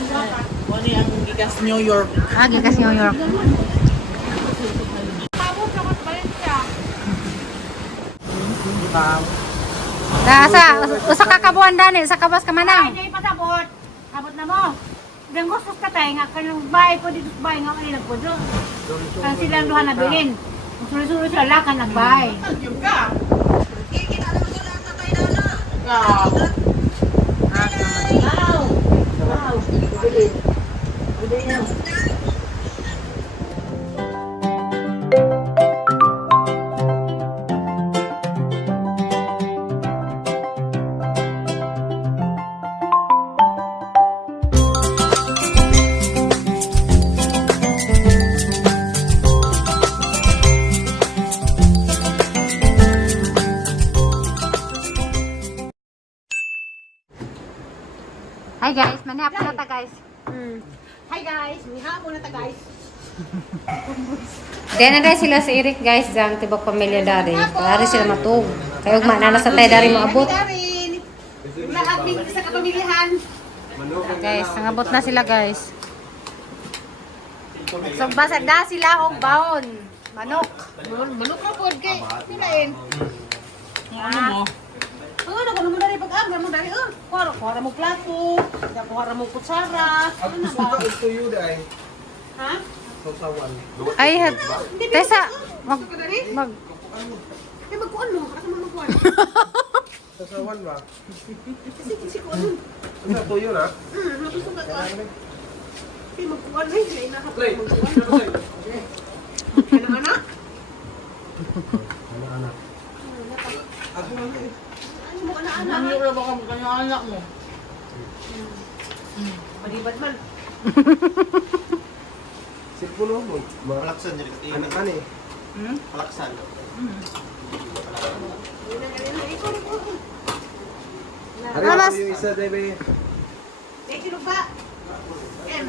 Mani ang gikas New York. Ah, gikas New York. Sa usa ka kabuan dani, sa kabas ka manang. Ay, pasabot. Abot na mo. Dang gusto ka tayo nga kanang bahay ko dito sa bahay nga kanila po do. Ang silang duha na bilin. Suro-suro siya lakan ang bahay. Yung ka. Ikaw. Hi guys, manihap na ta guys. Hi guys, mihapon na ta guys. Diyan na guys sila si Eric guys, dang tibok pamilya dari. Dari sila matug. Kaya ugma na sa tayo dari maabot. Darin. Lahat din sa kapamilyahan. Guys, nangabot na sila guys. So basag na sila og baon. Manok. Manok na pod kay pilain. Ano mo? Ano ko naman dari pag-abra mo dari kuha mo plato, kuha mo kutsara. Ano ba? Ito yun ay Ha? sausawan. Ay, Tessa, mag mag Kaya magkuhan mo, asa man magkuhan. Sausawan ba? Kasi kuhan mo. Ano ito yun ha? Nagusto ka ka. Kaya magkuhan mo, hindi na Play. magkuhan. Anak-anak? Anak-anak. Ako na eh. Ano mo anak-anak? Ano na ba kami kanya anak mo? Malibad man. Sirkulo mo. Palaksan niya rin. Anak ka eh. Palaksan. Hari ako yung isa, Debe. Thank you, ba? Em.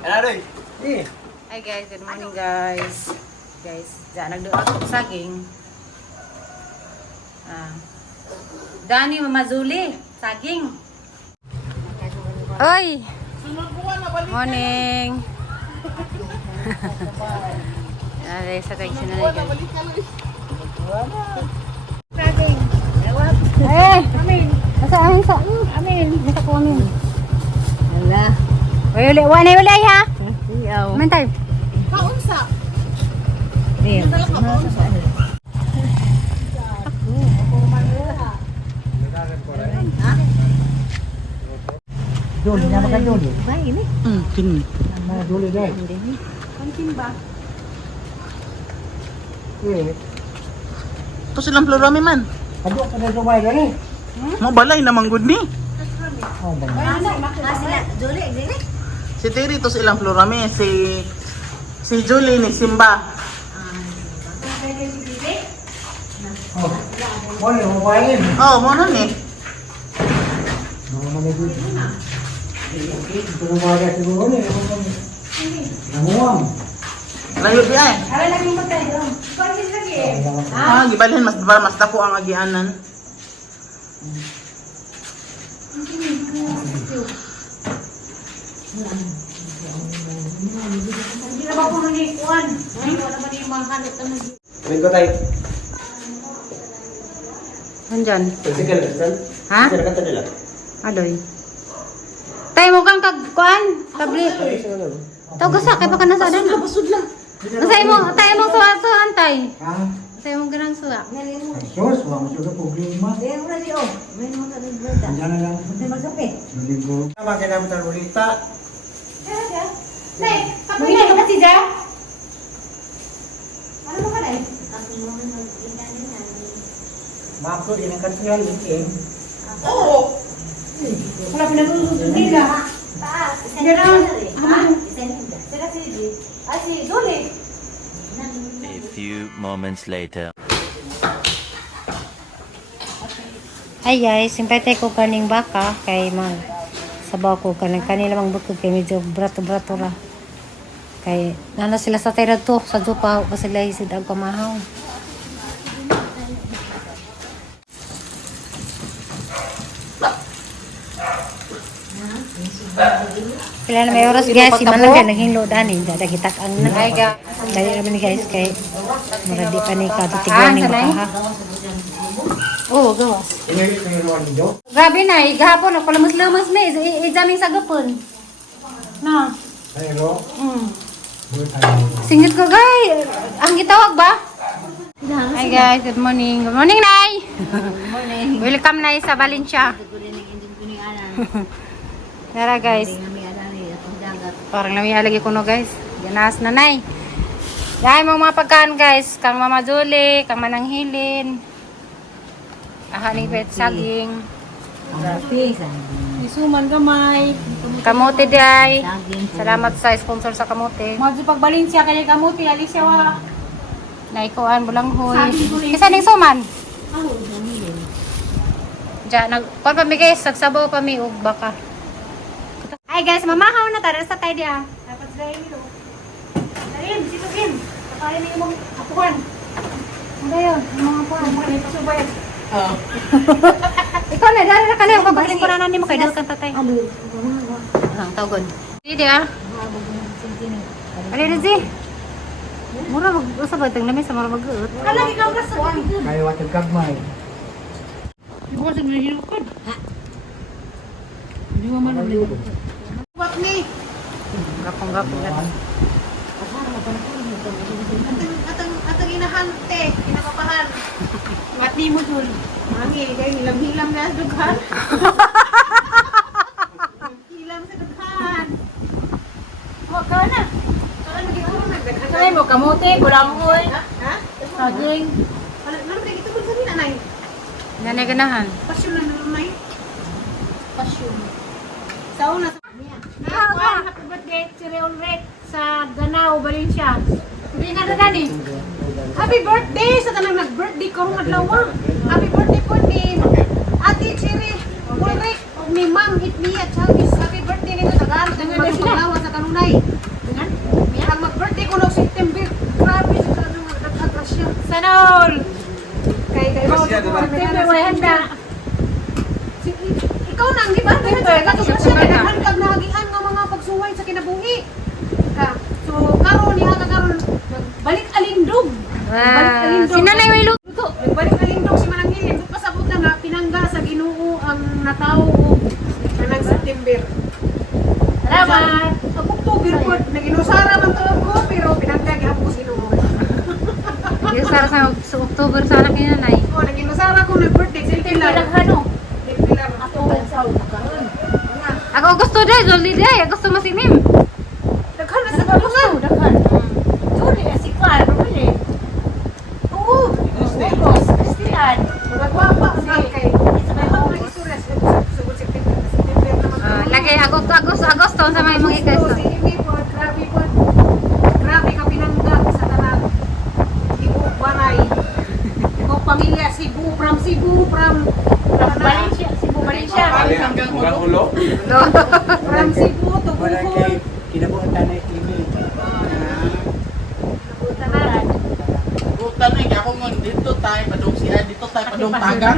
Ano rin? Eh. Hi guys, good morning guys. Guys, diyan nagduot ako saging. Dani mamazuli, saging. Oy, Sunod buwan na balik. morning. Ay, sa tayo sinanay guys. Saging. Eh, amin sa. Amin, nasa ko amin. Wala. Uli ha. Iyaw. Mantay. Kaunsa? Iya. Juli, niya makan Juli. Kini. Mga Juli dahil. Kantin ba? Eh. Ito silang plurami man. Kadok ka na sumay gani. Mabalay naman good ni. Oh, bang. Juli, exili? Si Terry to silang plurami. Si Julie ni Simba. Oh. Boleh mo bayin. Oh, mo na ni. Mga manigid. Ito na mga siguro ni. Nanguwang. Layo di ay. Ala lagi mo tayo. Pagkis lagi eh. Gibalhin mas dako ang agianan. Hindi na ba po nanikuan? Wala naman yung mga hanap na nag- Minggo tayo. Nandyan. Physical lesson. Ha? Sino kata nila? Adoy. Tay mo kang kagkuan, tablet. Taw gasa kay baka nasa dan. Basud lang. Nasay mo, tay mo suwan tay. Ha? Nasay mo ganang suwa. Sos, wala mo sudah problema. Dahil mo na di oh. May mga nagbrada. Diyan na lang. Hindi magkape. Maligo. Tama ka namin ng ulita. Nay, kapag ka kasi dyan? Ano mo ka na eh? Bako, din ang katiyan, ikin. Oo. Wala pinag-uusap nila. Taas, Gano'n. Sila si Julie. Ah, si Julie. A few moments later. Hi guys, simpay ko kaning baka kay mag sabaw ko kanang kanila mang bukod kay medyo brato-brato ra. Kay nana sila sa tira to sa jupa pa sila isid ang pamahaw. Pila na may oras guys, si Manang kaya naghinlo dani, dadagitak ang na. Ay ga, dali naman ni guys kay mura di pa ni katutigan ni baka ha. Oh, gawas. Ini mayroon niyo. Grabe na, gahapon ako lamas-lamas na, examine sa gapon. Na. Ayro. Singit ko guys, ang gitawag ba? Hi guys, good morning. Good morning, Nay. Good morning. Welcome Nay sa Valencia. Tara guys. Parang namiya lagi ko no guys. Ganas na Nay. Dahil mga pagkaan guys, kang Mama Julie, kang Manang Hilin. Ni pet saging. Isuman gamay. Kamote day. Salamat sa sponsor sa kamote. Mao pagbalin siya kay kamuti ali siya wa. Naikuan bulanghoy. Kisa ning suman? Diyan nag kon pa mi guys, sagsabaw pa mi og baka. Hi guys, mamahaw na tara sa tayo dia. Dapat dai mi do. Darin, situkin. Kakain ni mong apuan. Ano yun? Mga pa. Mo ni pasubay. Ikaw na, dali na ka na. Pabagaling ko na nani mo kay Dalkan tatay. Ang tawgon. Hindi ah. Ali Rizzi. Mura mag-usa ba itong lamis sa mura mag-uot? Kala ikaw ka sa Kayo watag kagmay. Ikaw sa gihilukod. Di mo man ulit. Wak ni. Gapong-gapong na. Atang inahante, kinapapahan. Wat ni mo dul. Mangi kay hilam-hilam na dughan. Hilam sa dughan. Wa ka na. Kaya mo kamote, bulanghoy. Ha? Saging. Wala naman dito ko sa nanay. Nanay ganahan. Pasyon na nanay. Pasyon. Sa una sa happy birthday si Reon Rek sa Ganao, Valencia. Hindi na dani. Happy birthday sa tanang nag-birthday ko adlaw. Happy birthday po ni Ate Chiri Ulrich o ni Ma'am Itmi at Chalmis. Happy birthday nito tagaan dengan paglawa sa kanunay. Dengan ang mag-birthday ko no September. Grabe sa kanang nag-agrasya. Sana all. Kay mo September way handa. Ikaw nang di ba? Nag-agrasya naghan kag nahagian nga mga pagsuway sa kinabuhi. So karon niya karon balik alindog. Si Nanay may luto. Nagbalik alindog si Manang Hilin. Kung pasabot na nga pinangga sa Ginoo ang natawo kanang September. Salamat. Ang October po naginusara man to ko pero pinangga gihapon si Ginoo. Yung sa October sa anak ni Nanay. Oh, naginusara ko nag-birthday sa Pilar. Ano? Pilar. Ato sa karon. Ako gusto day, Jolly day. Ako gusto masinim. Daghan na sa kabugan. Dakan. Juli si Carl, bali. Oo. August, Christian. Mga gwapa sa kay. Sa may hawak ng istorya sa September naman. Lagi Agosto sa may mga ikas. Si Imi po, grabe po. Grabe ka pinangga sa tanan. Ibu Baray. Ibu pamilya Cebu, from Valencia, Cebu, Valencia. Hanggang ulo? From Cebu to Wala Bohol. kay kinabutan na ini. Tanan. Butan na, ako ngon dito tayo, padong siya, dito tayo, padong taga.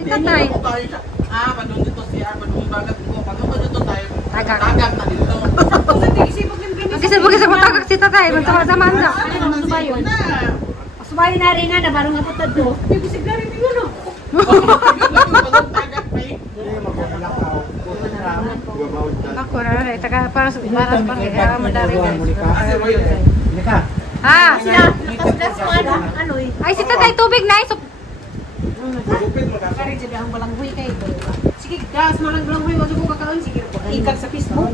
Dito tayo. Dito tayo siya. Padong dito siya, padong bagat ko, padong dito tayo. Tagak. Tagak na dito. Sa tigisipog ng binis. Kasi mo tagak si tatay. Sa manza. Ano ba yun? Subayo na rin nga na barong aputad do. Hindi ko sigla rin yun, no? Padong tagak pa eh. Dili magulakaw. Ako na rin. Para kaya madari. Nika. Sila, nakas mo ano eh. Ay, si tatay tubig na. Kari jadi ang balanghoy kay. Sige, gas malang balanghoy wag ko kakaon sige po. Ikat sa Facebook.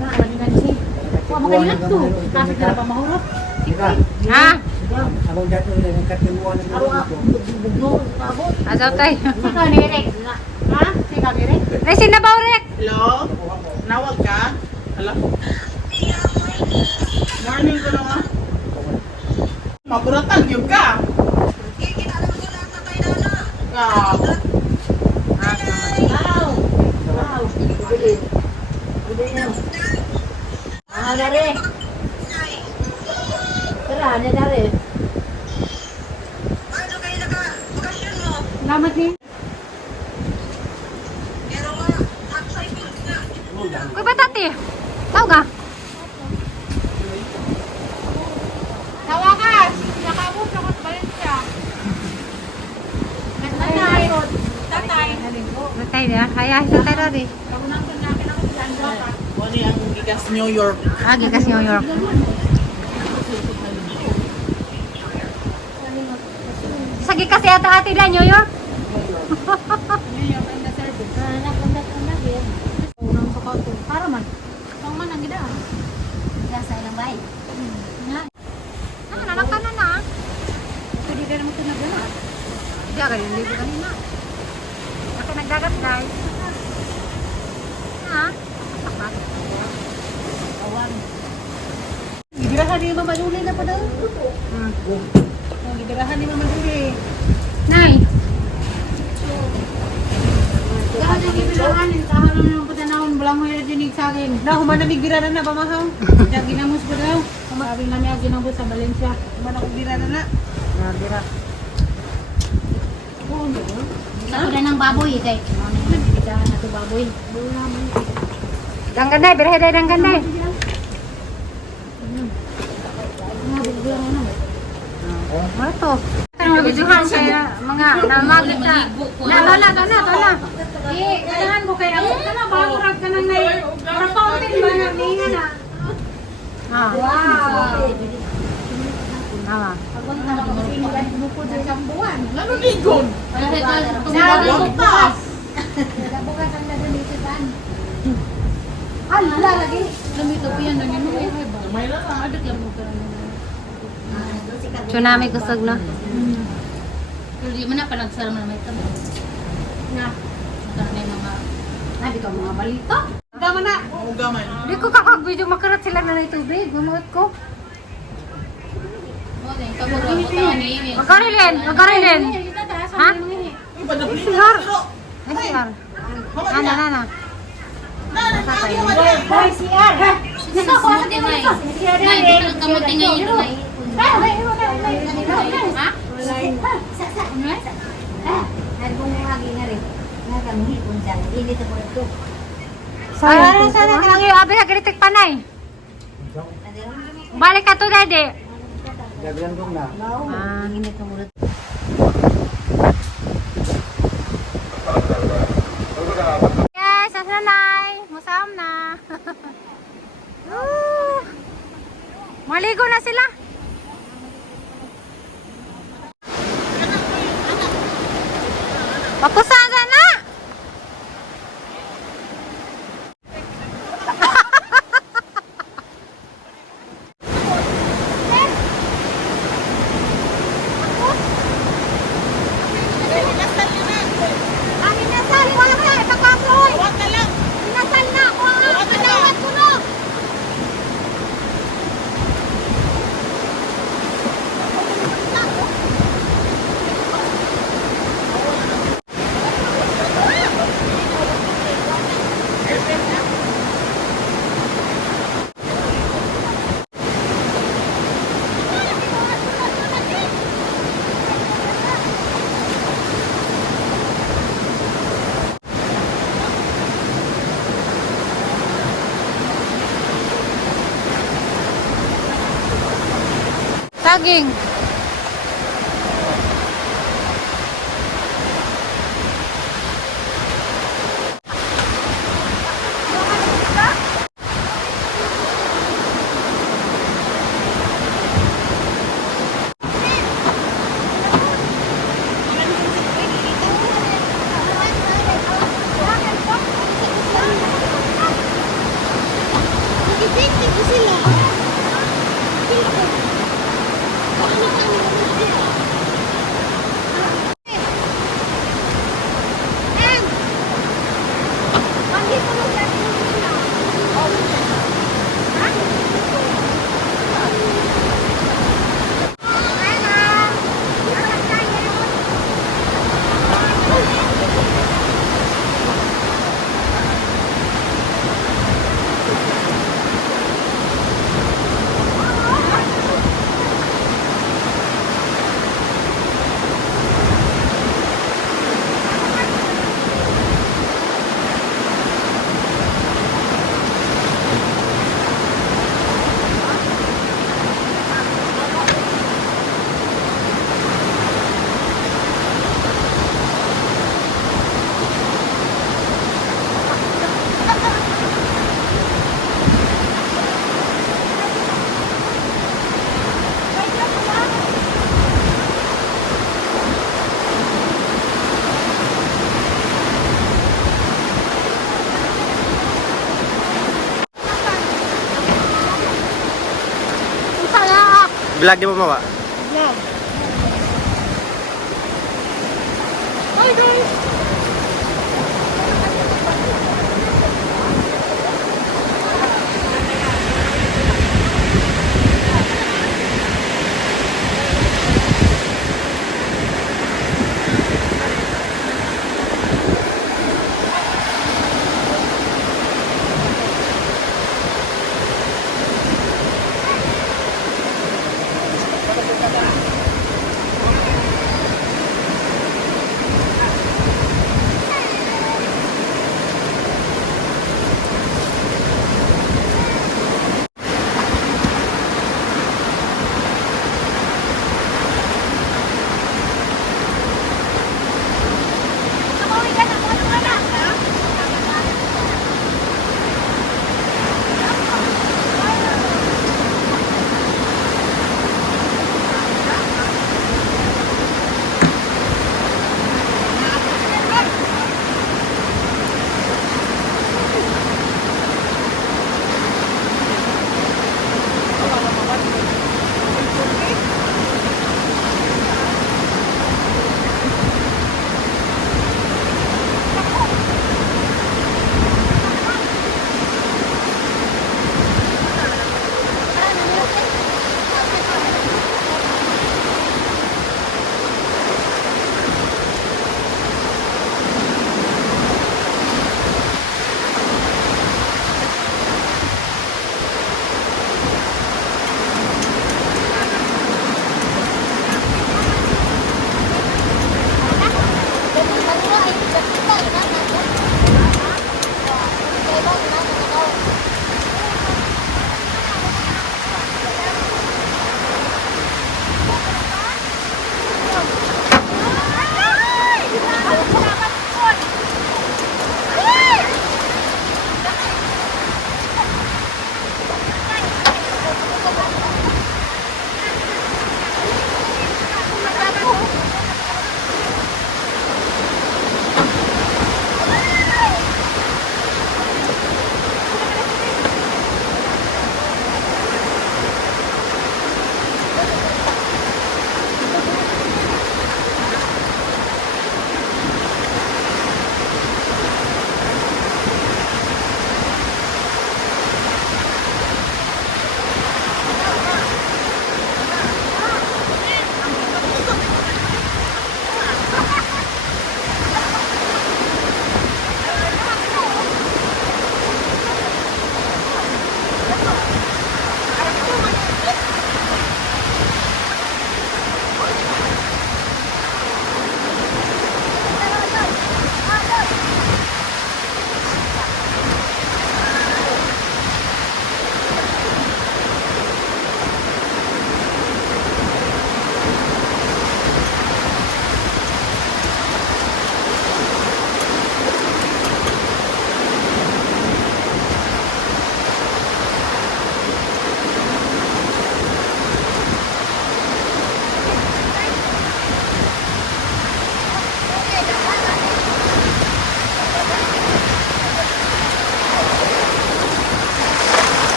Wa magalingat to. Traffic na pa mahurot. Nika. Ha? Abang dato na ng katimuan ng Bugno, abot. Asaw tay. Sika ni Rek. Ha? Sika ni Rek. Ay, sinabaw rek. Hello? Nawag ka? Hello? Morning ko lang ah. Maburatan yun ka. Wow. Wow. Wow. Bili. Bili na. Dare. Tara, na dare. Salamat ni. Pero Kuy batati. Tao ka? Tawakas! Nakabot ako sa Valencia. Tatay. Tatay. Matay na. Haya, sa tayo rin. Kamunang nakin ako dyan. Ano ang gigas New York? Gikas New York. Sa gikas yata ate na New York. Para man. Pang man ang gida. Gasa ilang bay. Nalangka na. Pwede ka naman ito na gano'n. Hindi ka rin libo kanina. Kasi nagdagat guys. Ha? Sakit. Gidirahan ni Mama Julie na pa daw. Gidirahan ni Mama Julie. Nay. Dahan yung gibilahanin. Tahan na yung patanahon. Walang mo yung dinig sa akin. Na, humanamig biranan na pamahaw. Diyan ginamos ko daw. Sabi nga niya ginamos sa Valencia. Humanamig biranan na. Dira. Ako na ng baboy kay. Nagbibidahan na ito baboy. Dang ganday, berhe day dang ganday. Ano to? Ang videohan kaya mga namagit sa. Na. Kailangan mo kaya. Kaya bakurag ka nang may. Para fountain ba na niya na. Wow. Bukod sa sambuan. Ano ligon? Bukas. Bukas ang nagalitan. Ala lagi. Lumito po yan. Nangyano eh. May lang. Adat lang mo ka. Tsunami kusog na. Pero di mo na panagsara mo na may tamo. Na. Karne mga. Nabi ka mga balita. Gama na. Oo, gamay. Hindi ko kakag-video makarat sila na ng tubig. Gumuot ko. Magarilin. Ha? Sigar. Ay, sigar. Na. Boy CR. Nasa ko sa dito. Kamuti ngayon. Ha? Nagbungagi na rin. Nagamuhi kung saan. Init ako ito. Sana ka lang yung abi ka kritik panay. Balik ka to, dede. Gabilan ko na. Init ng ulit. Guys, sa nanay. Musam na. Maligo na sila. Pakusan na. Saging. Vlog di mo mawa. Vlog. Hi guys!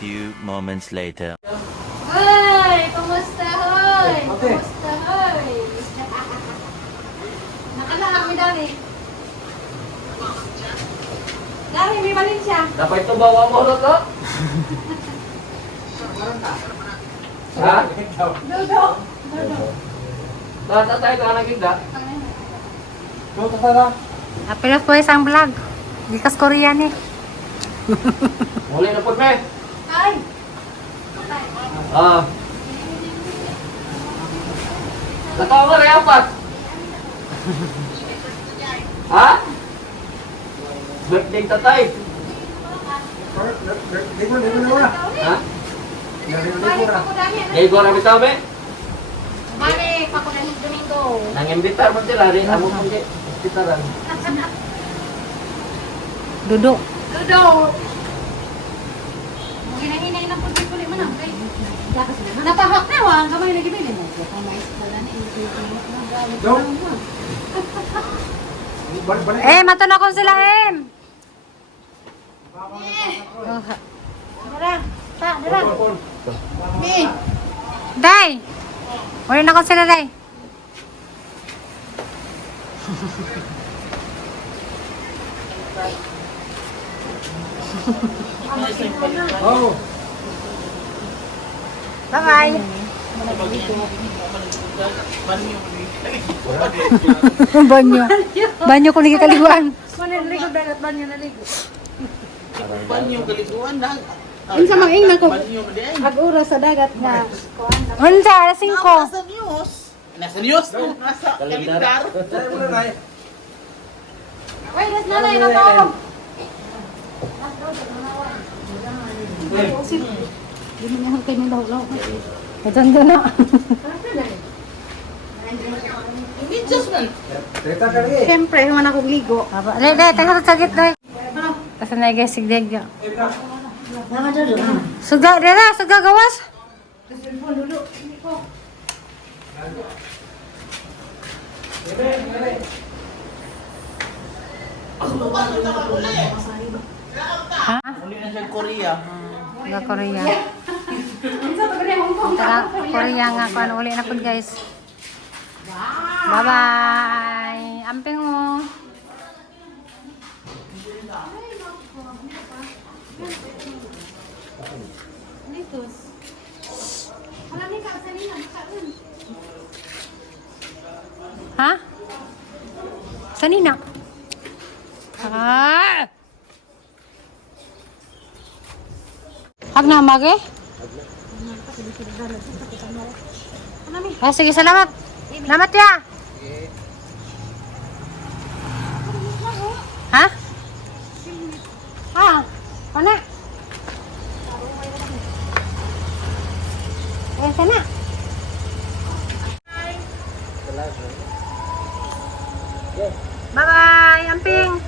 few moments later. Hoy! Kumusta, hoy? Okay. Kumusta, hoy? Nakalaak mi dari. Dari, may Valencia. Dapat itu bawa motor to? Ha? Dodo. Dodo. Tata tayo ka anak kita. Doon ka na. Apilas po isang vlog. Gikas Korea ni. Mulai na po, me. Ay! Ah. Natawa ka rin apat. Ha? Birthday tatay. Di mo na. Ha? Balik ako dami. Ngayon ko na bitaw, me. Balik ako na ng Domingo. Nang-imbitar mo sila rin. Amo mo di. Imbitaran. Duduk. Dodo. Hinahinay na po di mo nang kay. Napahak na wa ang kamay lagi bilin. Doon. Balik. Matun ako sila, Dara. Pa, dara. Ni. Day! Wala na ako sila, Day. Oh. Bye-bye. Banyo. Banyo ko lagi kaliguan. Maniligo dagat banyo naligo. Banyo kaliguan na. Unsa mang ing nako? Banyo na di ay. Ag-ura sa dagat na. Unsa, alas 5. Nasa news. Nasa news. Nasa kalendar. Dali mo na na. Wait, das nanay na to. Hindi mo niya kayo nilaw-law. Ito na. Hindi just man. Kita ka rin. Siyempre, naman akong ligo. Day, tengok sa sagit, Day. Asa na guys, sigdeg. Mama dulu, mama. Suga, Dera, suga gawas. Ha? Uli na siya Korea. Suga Korea. Tara, Korea nga ko ano uli na po guys. Bye-bye. Amping mo. Ha? Sanina? Ah! Hag na mage? Sige, salamat. Salamat ya. Ha? Mana? Sana. Bye-bye, Amping.